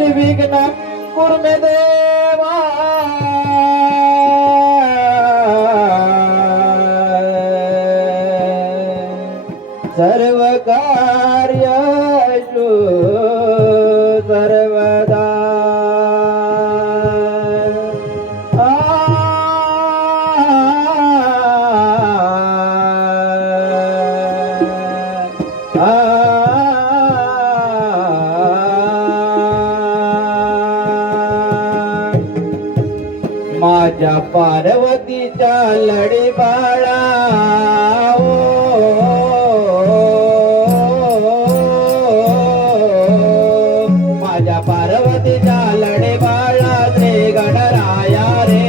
निर्विघ्नं कुरु मे देवा सर्व कार्येषु सर्वदा माझ्या पार्वतीच्या लढी बाळा माझ्या पार्वतीच्या लढी बाळा श्री गणराया रे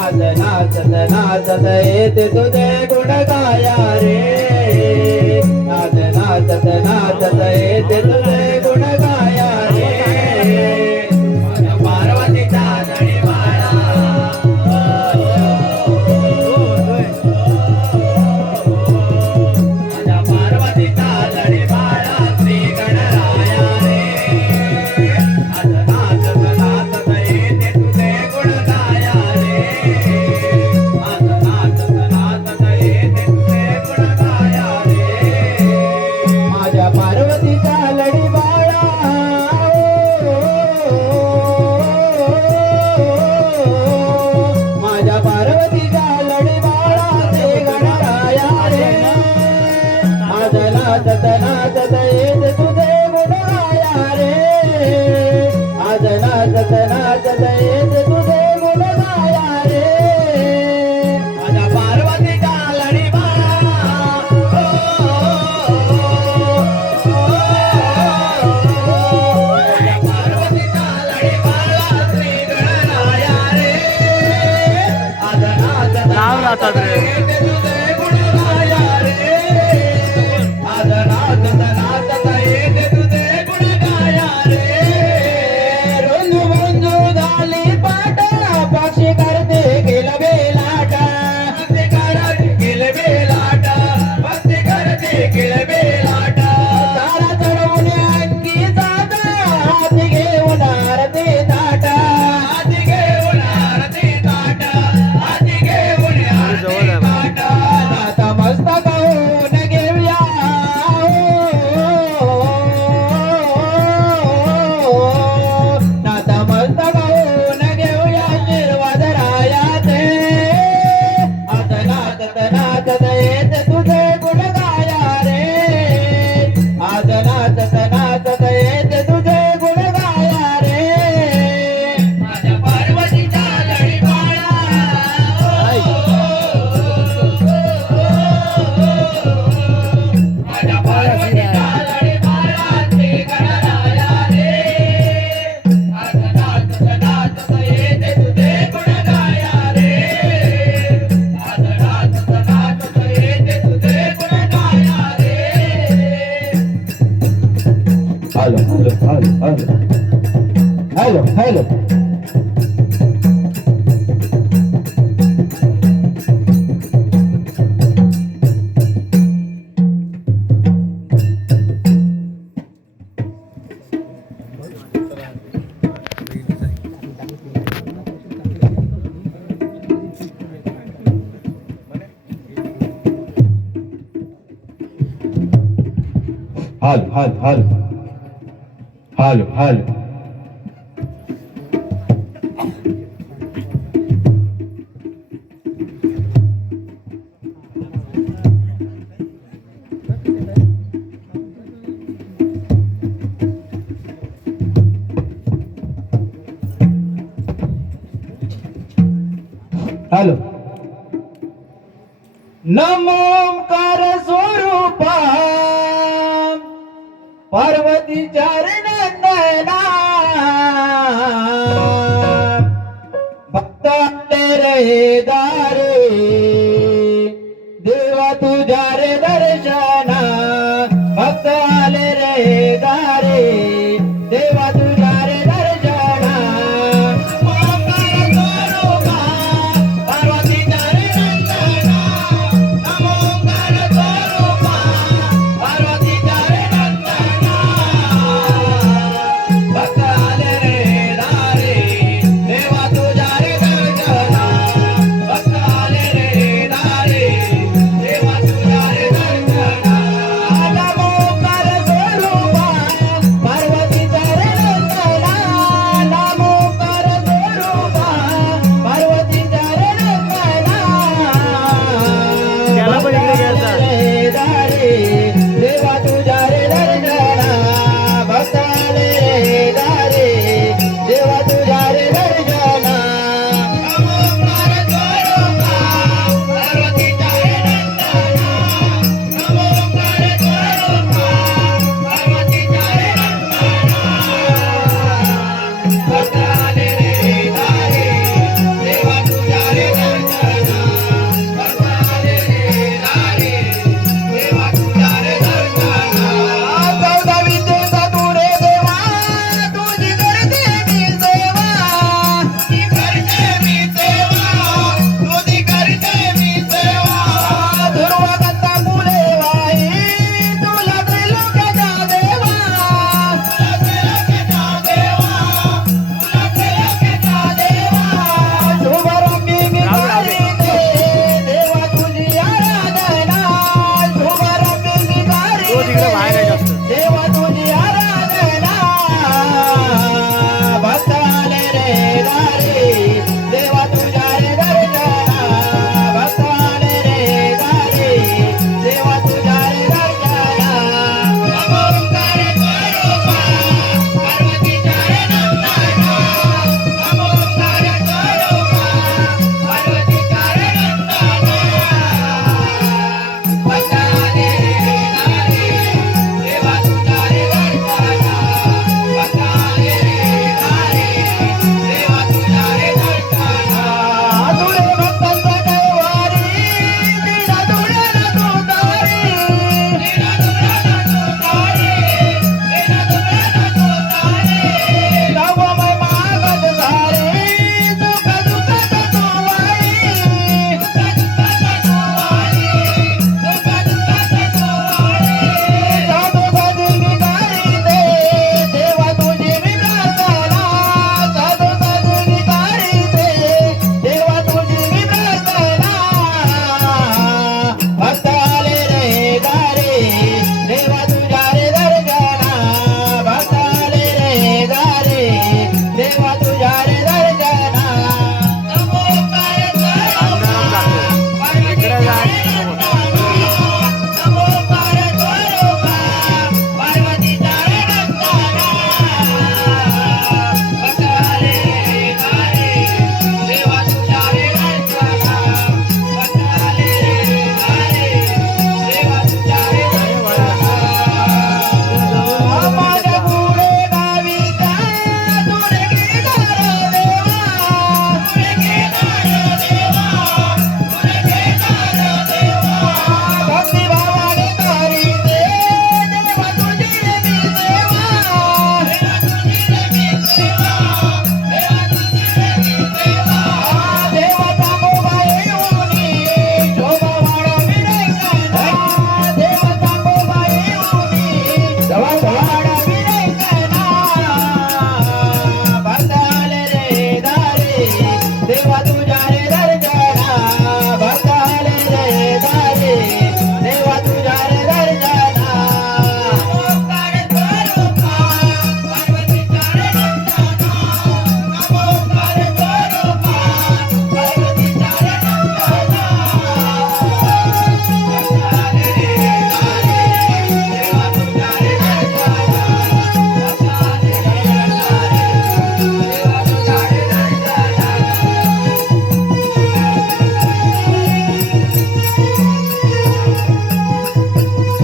आज नाचत नाचत येते तुझे गुण गाया रे आज नाचत नाचत येते तुझे गुण गाया रे माझ्या पार्वतीच्या लढी नाचत नाचत येत तुझे गुण गाया रे आज नाचत नाचत येत तुझे गुण गाया रे माझ्या पार्वतीच्या लढी बाळा माझ्या पार्वतीच्या लढी बाळा श्री गणराया रे आज नाचत नाचत येत तुझे गुण गाया रे नाचत नाचत येते तुझे गुण गाया रे रोंदू बंधू झाली पाट पक्षी करते गेला बेलाट भक्ती करते गेले बेलाट भक्ती करते गेले बेलाट तारा चढवून अंगी जात हाती घेऊन आरती ताट हाती घेऊन आरती ताट हाती घेऊन आरती ताट नाता मस्तक होऊन घेऊया नाचत येत तुझे गुण गाया रे आज नाचत नाचत येत तुझे गुण गाया रे माझ्या पार्वतीच्या लढी बाळा माझ्या पार्वतीच्या लढी बाळा श्री गणराया रे आज नाचत नाचत येत तुझे गुण गाया रे Hello, hello, hello, hello, hello, hello. Hello, hello, hello. Hello, hello. चालू. नमोकार स्वरूपा पार्वती चरणना भक्त रे